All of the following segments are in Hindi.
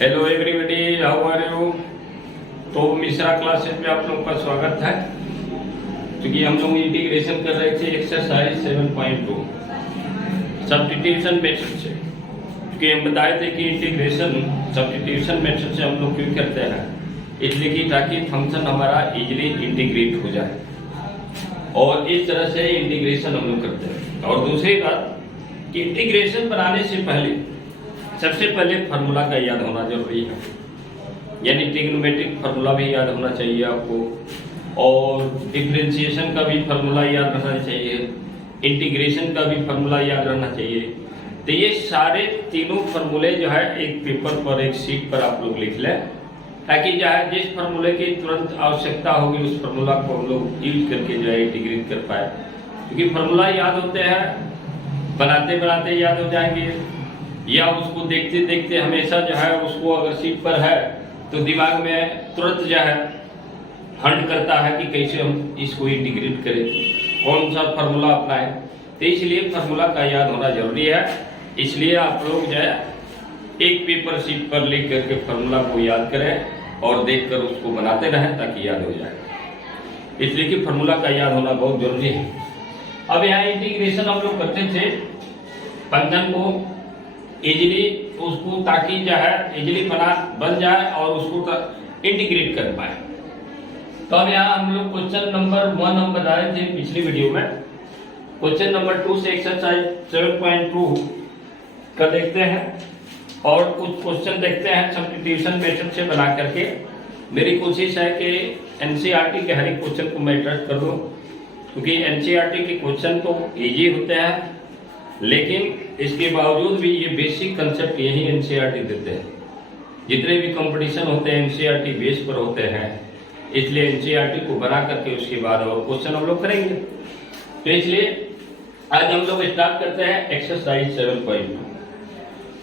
Hello everybody, how are you. तो मिश्रा क्लासेस में आप लोगों का स्वागत है। क्योंकि हम लोग इंटीग्रेशन कर रहे थे एक्सरसाइज 7.2 सब्स्टिट्यूशन मेथड से। क्योंकि हम बताए थे कि इंटीग्रेशन सब्स्टिट्यूशन मेथड से हम लोग क्यों करते हैं, इसलिए कि ताकि फंक्शन हमारा इजीली इंटीग्रेट हो जाए, और इस तरह से इंटीग्रेशन हम लोग करते हैं। और दूसरी बात कि इंटीग्रेशन बनाने से पहले सबसे पहले फार्मूला का याद होना जरूरी है, यानी ट्रिग्नोमेट्रिक फार्मूला भी याद होना चाहिए आपको, और डिफरेंशिएशन का भी फार्मूला याद रहना चाहिए, इंटीग्रेशन का भी फार्मूला याद रहना चाहिए। तो ये सारे तीनों फार्मूले जो है एक पेपर पर, एक शीट पर आप लोग लिख लें, ताकि जो है जिस फार्मूले की तुरंत आवश्यकता होगी उस फार्मूला को हम लोग यूज करके जो है इंटीग्रेट कर पाए। क्योंकि फार्मूला याद होते हैं, बनाते बनाते याद हो जाएंगे, या उसको देखते देखते हमेशा जो है उसको अगर शीट पर है तो दिमाग में तुरंत जो है हंट करता है कि कैसे हम इसको इंटीग्रेट करें, कौन सा फार्मूला अपनाएं। तो इसलिए फार्मूला का याद होना जरूरी है। इसलिए आप लोग जो है एक पेपर शीट पर लिख करके फार्मूला को याद करें और देखकर उसको बनाते रहें ताकि याद हो जाए। इसलिए कि फार्मूला का याद होना बहुत जरूरी है। अब यहाँ इंटीग्रेशन हम लोग करते थे फंक्शन को इजीली, उसको ताकि जो है इजीली बन जाए और उसको इंटीग्रेट कर पाए। तो अब यहाँ हम लोग क्वेश्चन नंबर 1 हम बताए थे पिछली वीडियो में। क्वेश्चन नंबर 2 से एक्सरसाइज 7.2 का देखते हैं और कुछ क्वेश्चन देखते हैं सब्स्टिट्यूशन मेथड से बना करके। मेरी कोशिश है कि एनसीईआरटी के हर एक क्वेश्चन को मैं एड्रेस कर दूं, क्योंकि एनसीईआरटी के क्वेश्चन तो इजी होते हैं, लेकिन इसके बावजूद भी ये बेसिक कंसेप्ट यही एनसीईआरटी देते हैं। जितने भी कंपटीशन होते हैं एनसीईआरटी बेस पर होते हैं, इसलिए एनसीईआरटी को बना करके उसके बाद और क्वेश्चन हम लोग करेंगे। तो इसलिए आज हम लोग स्टार्ट करते हैं एक्सरसाइज 7.2।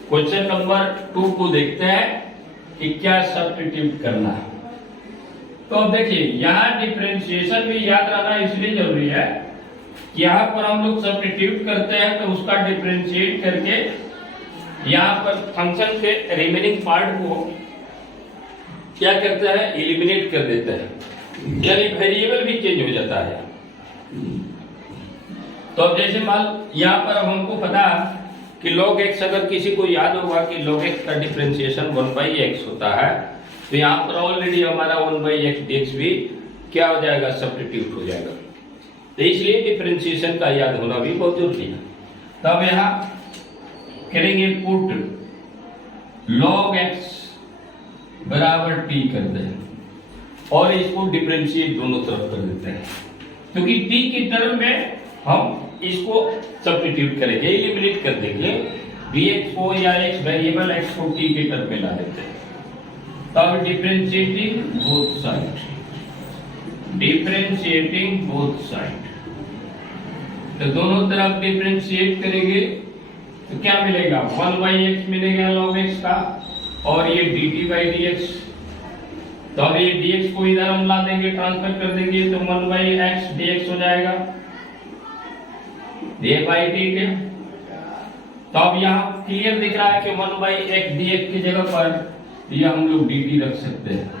क्वेश्चन नंबर 2 को देखते हैं कि क्या सब्स्टिट्यूट करना है। तो अब देखिए, यहाँ डिफरेंशिएशन भी याद रहना इसलिए जरूरी है, यहाँ पर हम लोग सब्स्टिट्यूट करते हैं तो उसका डिफरेंशिएट करके यहाँ पर फंक्शन के रिमेनिंग पार्ट को क्या करते हैं, एलिमिनेट कर देते हैं, यानी वेरिएबल भी चेंज हो जाता है। तो अब जैसे मान यहाँ पर हमको पता कि log x, अगर किसी को याद होगा कि log x का डिफरेंशिएशन 1/x होता है, तो यहाँ पर ऑलरेडी हमारा 1/x dx भी क्या हो जाएगा, सब्स्टिट्यूट हो जाएगा। तो इसलिए डिफरेंशिएशन का याद होना भी बहुत जरूरी है। तब यहाँ करेंगे पुट log x बराबर t करते हैं और इसको डिफरेंशिएट दोनों तरफ कर देते हैं, क्योंकि t की टर्म में हम इसको सब्स्टिट्यूट करेंगे, एलिमिनेट कर देंगे dx को, या x वेरिएबल x को t की टर्म में ला देते हैं। तब differentiating both side, differentiating both side, तो दोनों तरफ डिफरेंशिएट करेंगे तो क्या मिलेगा, 1/x मिलेगा log x का, और ये dt/dx। तो अब ये dx को इधर हम ला देंगे, ट्रांसफर कर देंगे, तो 1/x dx हो जाएगा dy/dt। तो अब यहाँ क्लियर दिख रहा है कि 1/x dx की जगह पर ये हम लोग dt रख सकते हैं।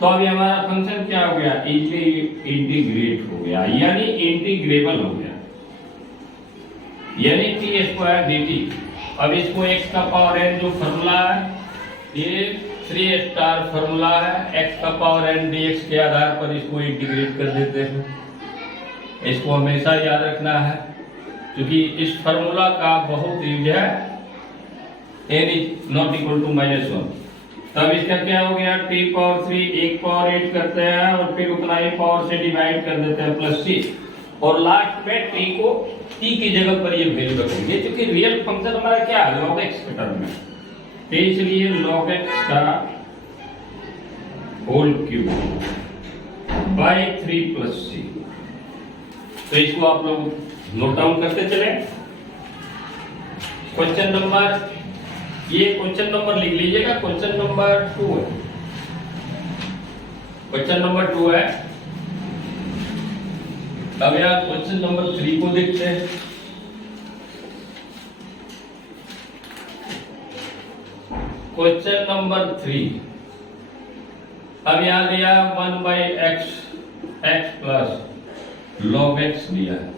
तो अभी हमारा फंक्शन क्या हो गया, इजीली इंटीग्रेट हो गया, यानी इंटीग्रेबल हो गया, यानी t² dt। अब इसको x का पावर n जो फॉर्मूला है, ये 3 स्टार फॉर्मूला है, x का पावर n dx के आधार पर इसको इंटीग्रेट कर देते हैं। इसको हमेशा याद रखना है, क्योंकि इस फॉर्मूला का बहुत यूज है, n ≠ -1। तब इसका क्या हो गया, t⁻3 1 पावर 8 करते हैं और फिर उतना ही पावर से डिवाइड कर देते हैं +c, और लास्ट में t को t की जगह पर ये वैल्यू रखेंगे, क्योंकि रियल फंक्शन हमारा क्या है, log x के टर्म में, तो इसलिए log x का होल क्यूब बाय 3 + c। तो इसको आप लोग नोट डाउन करते चले। क्वेश्चन नंबर, ये क्वेश्चन नंबर लिख लीजिएगा, क्वेश्चन नंबर 2 है, क्वेश्चन नंबर 2 है। अब यार क्वेश्चन नंबर 3 को देखते हैं। Question number 3। अब यहां दिया 1/x x plus log x दिया है।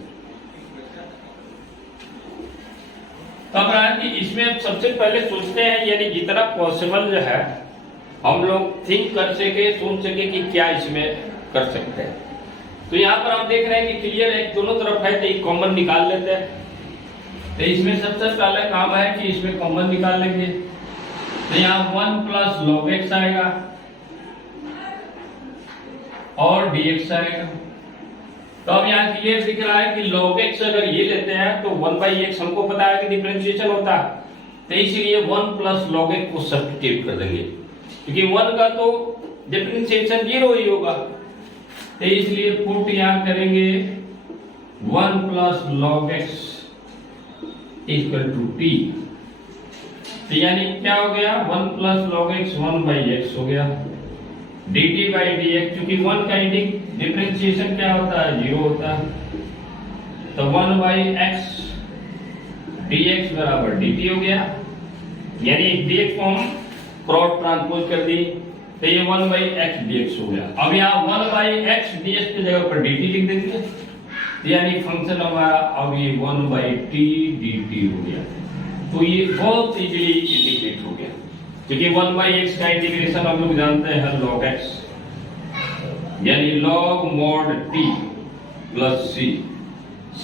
तो अब रहा कि इसमें सबसे पहले सोचते हैं, यानी जितना पॉसिबल जो है हम लोग थिंक कर सके, सोच सके कि क्या इसमें कर सकते हैं। तो यहाँ पर आप देख रहे हैं कि क्लियर है, दोनों तरफ है, तो एक कॉमन निकाल लेते हैं। तो इसमें सबसे पहला काम है कि इसमें कॉमन निकाल लेंगे। तो यहाँ 1 प्लस log x आएगा और dx आएगा। तो अब यहाँ क्लियर दिख रहा है कि log x अगर ये लेते हैं तो 1/x हमको पता है कि डिफरेंशिएशन होता है, तो इसलिए 1 प्लस log x को सब्स्टिट्यूट कर देंगे, क्योंकि 1 का तो डिफरेंशिएशन 0 ही होगा। तो इसलिए पुट यहां करेंगे 1 plus log x equal to t। तो यानी क्या हो गया, 1 प्लस log x 1/x हो गया, dt by dx, क्योंकि 1 का डिफरेंशिएशन क्या होता है, 0 होता है। तो 1/x dx बराबर dt हो गया, यानी dx को हम क्रॉस ट्रांसपोज कर दी, तो ये 1/x dx हो गया। अब यहाँ 1/x dx की जगह पर dt लिख देंगे, यानी फंक्शन हमारा अब ये 1/t dt हो गया। तो ये बहुत इजीली इंटीग्रेट हो गया, क्योंकि 1/x का इंटीग्रेशन हम लोग जानते हैं log x, यानी log mod t plus c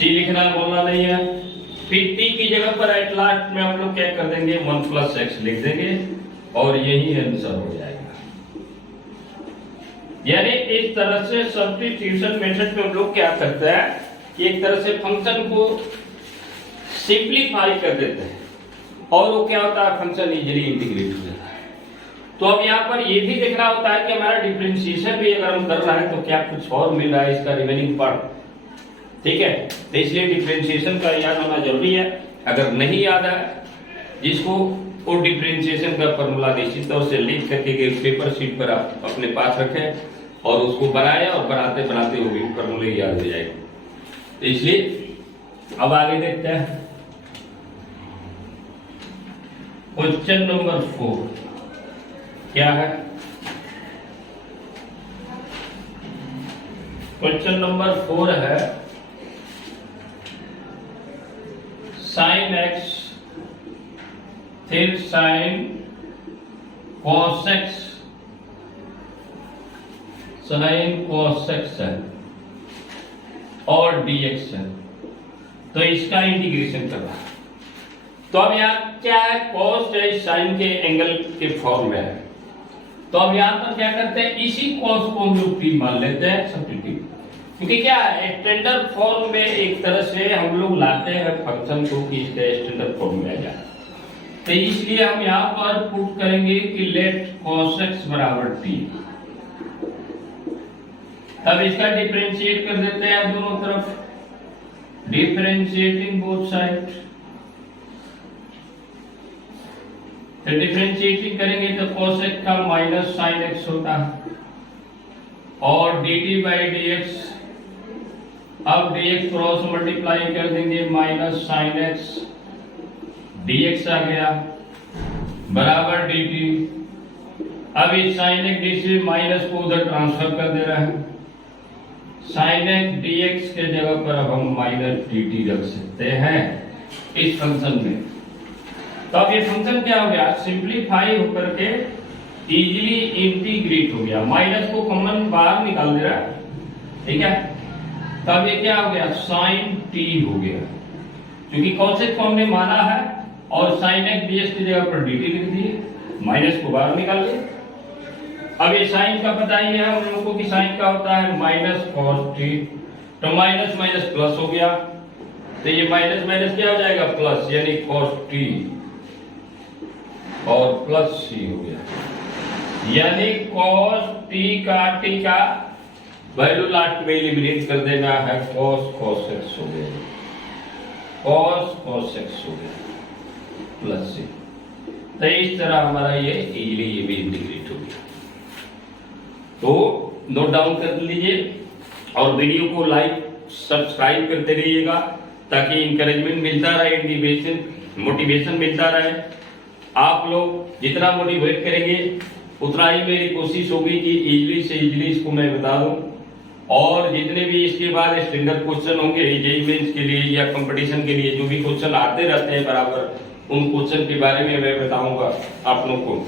लिखना बोलना नहीं है। फिर t की जगह पर एट लास्ट में हम लोग क्या कर देंगे, 1 प्लस x लिख देंगे और यही आंसर हो जाएगा। यानी इस तरह से सब्स्टिट्यूशन मेथड में हम लोग क्या करते हैं कि एक तरह से फंक्शन को सिंपलीफाई कर देते हैं और वो क्या होता है, फंक्शन इजीली इंटीग्रेट हो जाता है। तो अब यहाँ पर ये भी देखना होता है कि हमारा डिफरेंशिएशन भी अगर हम कर रहे हैं तो क्या कुछ और मिल रहा है इसका रिमेनिंग पार्ट, ठीक है। तो इसलिए डिफरेंशिएशन का याद होना जरूरी है। अगर नहीं याद है जिसको, वो डिफरेंशिएशन का फॉर्मूला निश्चित तौर से लिख करके पेपर शीट पर आप अपने पास रखें और उसको बनाए, और बनाते बनाते वो भी फॉर्मूले याद हो जाएगा। तो इसलिए अब आगे देखते हैं क्वेश्चन नंबर 4 क्या है। क्वेश्चन नंबर 4 है sin x फिर sin cos x है और dx है, तो इसका इंटीग्रेशन कर रहा है। तो अब यहाँ क्या है, cos है sin के एंगल के फॉर्म में है। तो अब यहाँ पर क्या करते हैं, इसी cos को हम लोग t मान लेते हैं सब्स्टिट्यूट, क्योंकि क्या है स्टैंडर्ड फॉर्म में एक तरह से हम लोग लाते हैं फंक्शन को कि इसके स्टैंडर्ड फॉर्म में आ जाए। तो इसलिए हम यहाँ पर पुट करेंगे कि लेट cos x बराबर t। अब इसका डिफरेंशिएट कर देते हैं दोनों तरफ, डिफरेंशिएटिंग बोथ साइड। तो डिफरेंशिएटिंग करेंगे तो cos x का माइनस sin x होता है और dt by dx, अब dx क्रॉस मल्टीप्लाई कर देंगे, माइनस sin x dx आ गया बराबर dt। अब इस sin x dx माइनस को उधर ट्रांसफर कर दे रहे हैं, sin x dx के जगह पर अब हम माइनस dt रख सकते हैं इस फंक्शन में। तो अब ये फंक्शन क्या हो गया, सिंपलीफाई होकर के इजीली इंटीग्रेट हो गया, माइनस को कॉमन बाहर निकाल दे रहा है, ठीक है। तब ये क्या हो गया, sin t हो गया, क्योंकि cos x को हमने माना है और sin x dx की जगह पर dt लिख दिए, माइनस को बाहर निकाल दिए। अब ये साइन का पता ही है हम लोगों को कि साइन का होता है माइनस cos t, तो माइनस माइनस प्लस हो गया, तो ये माइनस माइनस क्या हो जाएगा, प्लस, यानी cos t और प्लस c हो गया, यानी cos t का वैल्यू लास्ट में एलिमिनेट कर देना है, cos x हो गया, cos x हो गया प्लस c। तो इस तरह हमारा ये इजीली ये भी इंटीग्रेट हो गया। तो नोट डाउन कर लीजिए और वीडियो को लाइक सब्सक्राइब करते रहिएगा ताकि इंकरेजमेंट मिलता रहे, मोटिवेशन मिलता रहे आप लोग जितना मोटिवेट करेंगे उतना ही मेरी कोशिश होगी कि इजली से इजली इसको मैं बता दूं। और जितने भी इसके बाद स्टैंडर्ड क्वेश्चन होंगे जेईई मेंस के लिए या कंपटीशन के लिए जो भी क्वेश्चन आते रहते हैं बराबर, उन क्वेश्चन के बारे में मैं बताऊंगा आप लोगों को।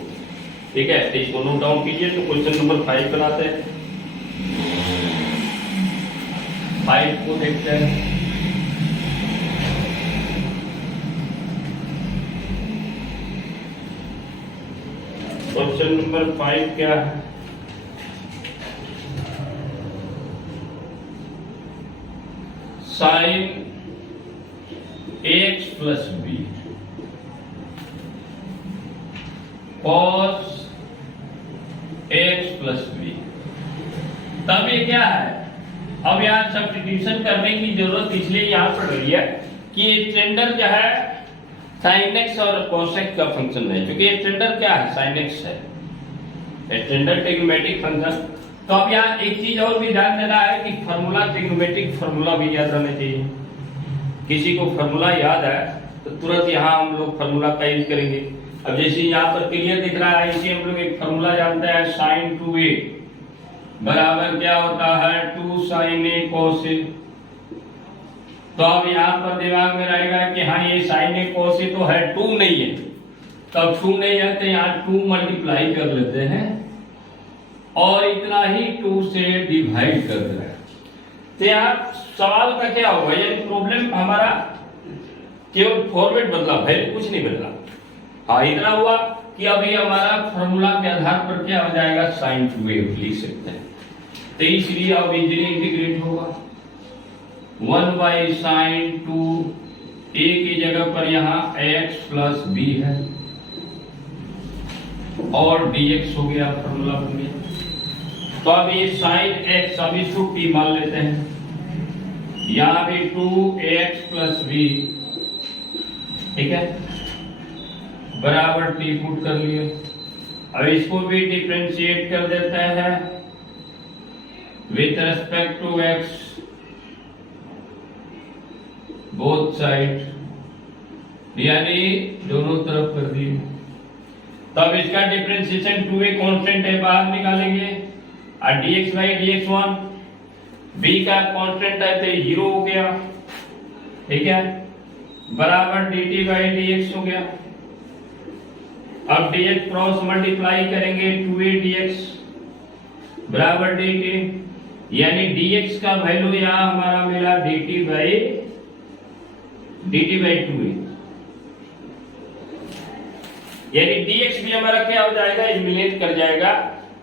ठीक है, तो इसको नोट डाउन कीजिए। तो क्वेश्चन नंबर 5 बनाते हैं। 5 को देखते हैं। क्वेश्चन नंबर 5 क्या है? Sine x plus b cos x plus b. तब ये क्या है? अब यहाँ सब्स्टिट्यूशन करने की जरूरत इसलिए यहाँ पड़ रही है कि स्टैंडर्ड जो है साइन एक्स और कॉस एक्स का फंक्शन है, क्योंकि स्टैंडर्ड क्या है? साइन एक्स है, स्टैंडर्ड ट्रिग्नोमेट्रिक फंक्शन। तो अब यहाँ एक चीज और भी ध्यान देना है कि फार्मूला, ट्रिग्नोमेट्रिक फार्मूला भी याद रहना चाहिए। किसी को फार्मूला याद है तो तुरंत यहाँ हम लोग फार्मूला का यूज करेंगे। अब जैसे यहाँ पर क्लियर दिख रहा है, इसी हम लोग एक फार्मूला जानते हैं, साइन 2a बराबर क्या होता है? 2 sin a cos a। तो अब यहाँ पर दिमाग में रहेगा कि हाँ ये sin a cos a तो है, 2 नहीं है। तब 2 नहीं है तो यहाँ 2 मल्टीप्लाई कर लेते हैं और इतना ही 2 से डिवाइड कर दे रहे हैं। तो यहाँ सवाल का क्या होगा? यानी प्रॉब्लम हमारा केवल फॉर्मेट बदला, वैल्यू कुछ नहीं बदला। हाँ इतना हुआ कि अभी हमारा फॉर्मूला के आधार पर क्या हो जाएगा? sin 2a लिख सकते हैं। तो इसलिए अब इजीली इंटीग्रेट होगा 1 बाई साइन 2a की जगह पर यहाँ x प्लस b है और dx हो गया, फॉर्मूला बन गया। तो अब ये साइन x, अब इसको p मान लेते हैं, यहाँ भी 2x प्लस b, ठीक है, बराबर t पुट कर लिए। अब इसको भी डिफरेंशिएट कर देते हैं with respect to x both side, यानी दोनों तरफ कर दिए। तब इसका डिफरेंशिएशन 2a कांस्टेंट है, बाहर निकालेंगे और dx बाई dx1, b का कांस्टेंट है तो 0 हो गया, ठीक है, बराबर dt बाई dx हो गया। अब dx क्रॉस मल्टीप्लाई करेंगे 2a dx बराबर dt, यानी dx का वैल्यू यहाँ हमारा मिला dt बाई 2a, यानी dx भी हमारा क्या हो जाएगा? एलिमिनेट कर जाएगा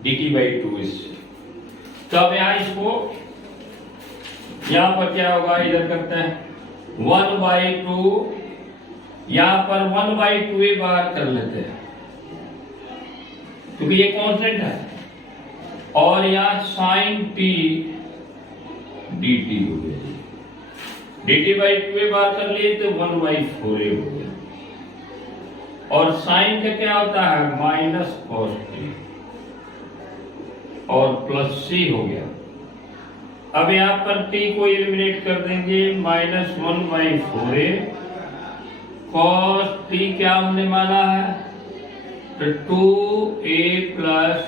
dt बाई 2a से। तो अब यहाँ इसको, यहाँ पर क्या होगा? इधर करते हैं 1 बाई 2, यहाँ पर 1 बाई 2a बाहर कर लेते हैं क्योंकि ये कांस्टेंट है, और यहाँ साइन t dt हो गया, dt बाई 2a बाहर कर लिए तो 1 बाई 4a हो गया, और साइन का क्या होता है? माइनस cos t और प्लस c हो गया। अब यहाँ पर t को एलिमिनेट कर देंगे, minus 1 by 4a cos t क्या हमने माना है? तो 2a plus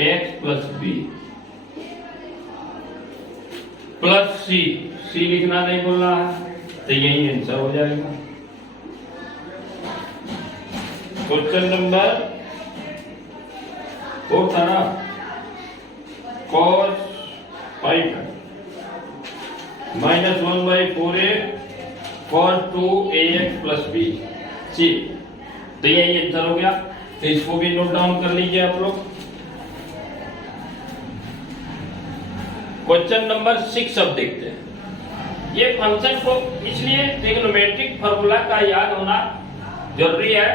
x plus b plus c लिखना नहीं बोलना है, तो यही आंसर हो जाएगा। क्वेश्चन नंबर 4 था ना, cos 5 minus 1 by 4a cos 2ax plus b c, तो यही आंसर हो गया। तो इसको भी नोट डाउन कर लीजिए आप लोग। क्वेश्चन नंबर 6 अब देखते हैं। ये फंक्शन को इसलिए ट्रिग्नोमेट्रिक फार्मूला का याद होना जरूरी है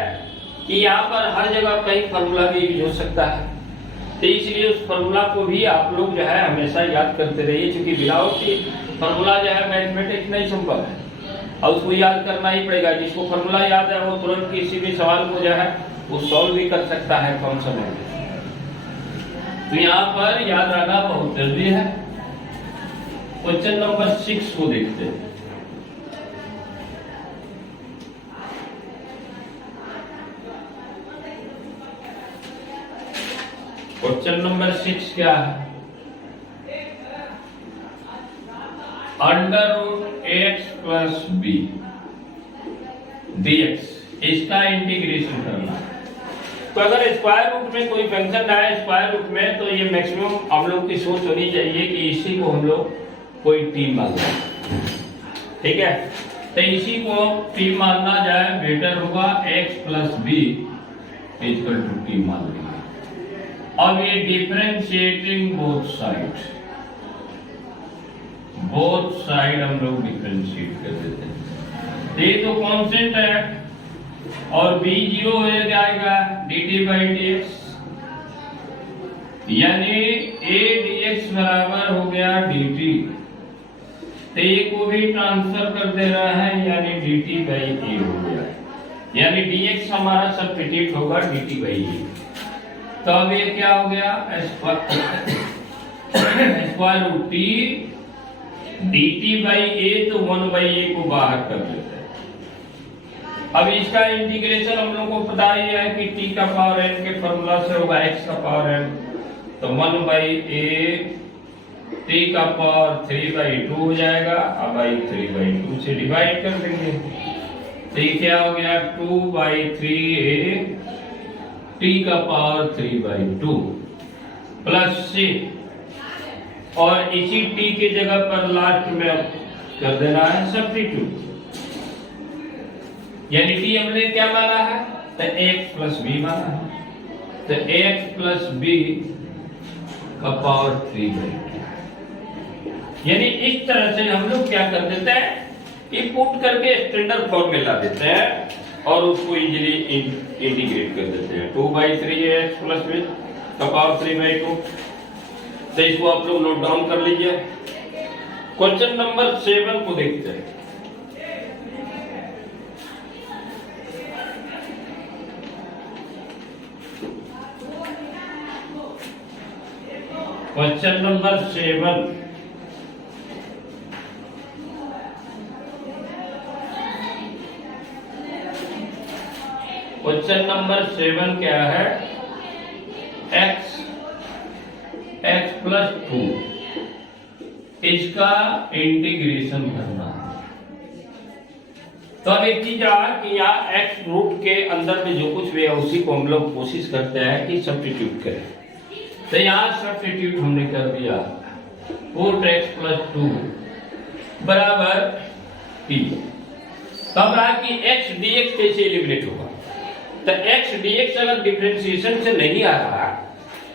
कि यहाँ पर हर जगह कहीं फार्मूला भी यूज हो सकता है, तो इसलिए उस फार्मूला को भी आप लोग जो है हमेशा याद करते रहिए, क्योंकि विदाउट की फार्मूला जो है मैथमेटिक्स नहीं संभव है और उसको याद करना ही पड़ेगा। जिसको फार्मूला याद है वो तुरंत किसी भी सवाल को जो है वो सॉल्व भी कर सकता है कम समय में। तो यहाँ पर याद रखना बहुत जरूरी है। क्वेश्चन नंबर 6 को देखते हैं। क्वेश्चन नंबर 6 क्या है? Under root x plus b dx, इसका इंटीग्रेशन करना है। तो अगर स्क्वायर रूट में कोई फंक्शन आए स्क्वायर रूट में, तो ये मैक्सिमम हम लोग की सोच होनी चाहिए कि इसी को हम लोग कोई टी मान लें, ठीक है। तो इसी को टी मानना जाए बेटर होगा, x plus b equal to t मान लेंगे। अब ये डिफरेंशिएटिंग बोथ साइड हम लोग डिफरेंशिएट कर देते हैं। ये तो कांस्टेंट है और b 0 हो जाएगा dt बाई dx, यानी a dx बराबर हो गया dt। तो a को भी ट्रांसफर कर दे रहा है, यानी dt बाई a हो गया, यानी dx हमारा सब्स्टिट्यूट होगा dt बाई a। तो अब ये क्या हो गया, square root t dt by a, तो 1 बाई a को बाहर कर देते हैं। अब इसका इंटीग्रेशन हम लोगों को पता ही है कि t का पावर n के फॉर्मूला से होगा x का पावर n, तो 1 बाई a t का पावर 3 बाई 2 हो जाएगा। अब बाई 3 बाई 2 से डिवाइड कर देंगे, तो ये क्या हो गया 2 बाई 3a t का पावर 3 बाई 2 प्लस c, और इसी t की जगह पर लास्ट में कर देना है सब्स्टिट्यूट, यानी t हमने क्या माना है, तो x प्लस b माना है, तो x प्लस b का पावर 3 बाई 2। यानी इस तरह से हम लोग क्या कर देते हैं कि पुट करके स्टैंडर्ड फॉर्म में ला देते हैं और उसको इजीली इंटीग्रेट कर देते हैं। 2 बाई 3x प्लस b का पावर 3 बाई 2। तो इसको आप लोग नोट डाउन कर लीजिए। क्वेश्चन नंबर 7 को देखते हैं। क्वेश्चन नंबर 7, क्वेश्चन नंबर 7 क्या है, x प्लस 2 इसका इंटीग्रेशन करना है। तो अब एक चीज कि यहाँ x रूट के अंदर में जो कुछ भी है उसी को हम लोग कोशिश करते हैं कि सब्स्टिट्यूट करें। तो यहाँ सब्स्टिट्यूट हमने कर दिया, 4x प्लस 2 बराबर t। तब रहा कि x dx कैसे एलिमिनेट होगा, तो x dx अगर डिफरेंशिएशन से नहीं आ रहा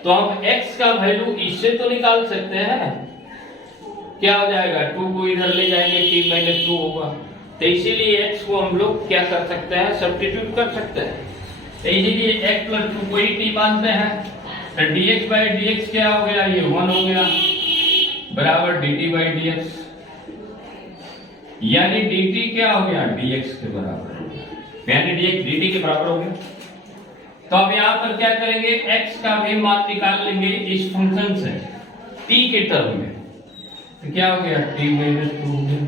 तो हम x का वैल्यू इससे तो निकाल सकते हैं। क्या हो जाएगा, 2 को इधर ले जाएंगे t माइनस 2 होगा, तो इसीलिए x को हम लोग क्या कर सकते हैं, सब्स्टिट्यूट कर सकते हैं। तो इसीलिए x प्लस 2 को ही t मानते हैं। तो dx बाई dx क्या हो गया, ये 1 हो गया बराबर dt बाई dx, यानी dt क्या हो गया, dx के बराबर हो गया, यानी dx dt के बराबर हो गया। तो अब यहाँ पर क्या करेंगे, x का भी मान निकाल लेंगे इस फंक्शन से t के टर्म में, तो क्या हो गया t माइनस 2 हो गया,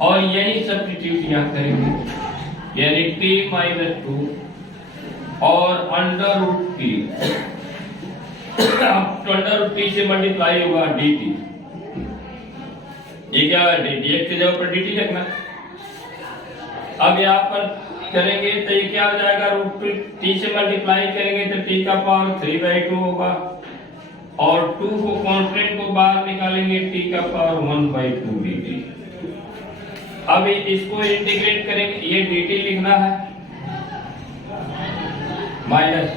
और यही सब्स्टिट्यूट यहाँ करेंगे, यानी t माइनस 2 और अंडर रूट t, अब अंडर रूट t से मल्टीप्लाई होगा dt, ये क्या है dx की जगह पर dt रखना। अब यहाँ पर करेंगे तो ये क्या हो जाएगा, रूट t से मल्टीप्लाई करेंगे तो t का पावर 3 बाई 2 होगा, और 2 को कांस्टेंट को बाहर निकालेंगे, t का पावर 1 बाई 2 dt। अब इसको इंटीग्रेट करेंगे, ये dt लिखना है माइनस,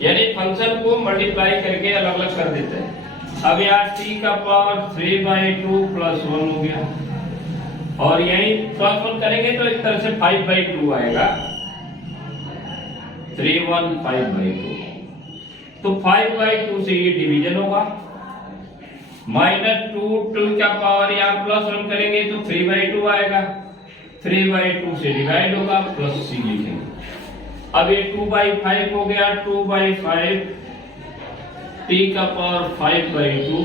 यानी फंक्शन को मल्टीप्लाई करके अलग अलग कर देते हैं। अब यहाँ t का पावर 3 बाई 2 प्लस 1 हो गया, और यही प्लस 1 करेंगे तो इस तरह से 5 बाई 2 आएगा, 3 1 5 बाई 2, तो 5 बाई 2 से ये डिवीजन होगा, माइनस 2 का पावर यहाँ प्लस 1 करेंगे तो 3 बाई 2 आएगा, 3 बाई 2 से डिवाइड होगा, प्लस c लिखेंगे। अब ये 2 बाई 5 हो गया, 2 बाई 5 t का पावर 5 बाई 2,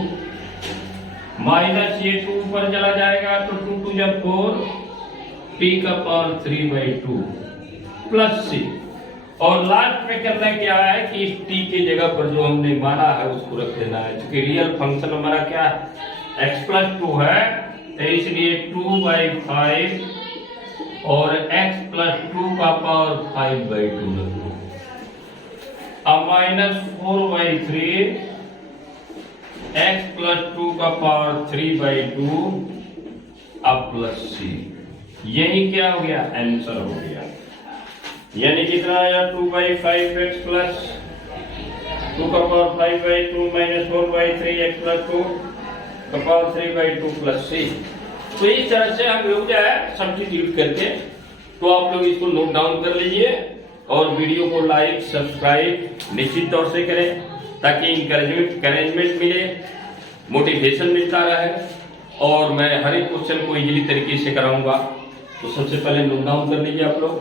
माइनस ये 2 ऊपर चला जाएगा तो 2 2 जब 4 t का पावर 3 बाई 2 प्लस c, और लास्ट में करना क्या है कि इस t की जगह पर जो हमने माना है उसको रख देना है, क्योंकि रियल फंक्शन हमारा क्या है, x+2 है, तो इसलिए 2/5 और x+2 का पावर 5/2 रख दो। अब -4/3 x+2 का पावर 3/2 अब +c, यही क्या हो गया, आंसर हो गया। यानी कितना आया, 2/5x प्लस 2 का पावर 5/2 -4/3x+2 का पावर 3/2 + c। तो इस तरह से हम लोग जो है सब्स्टिट्यूट करके, तो आप लोग इसको नोट डाउन कर लीजिए और वीडियो को लाइक सब्सक्राइब निश्चित तौर से करें, ताकि इंकरेजमेंट मिले, मोटिवेशन मिलता रहे, और मैं हर एक क्वेश्चन को इजीली तरीके से कराऊंगा। तो सबसे पहले नोट डाउन कर लीजिए आप लोग।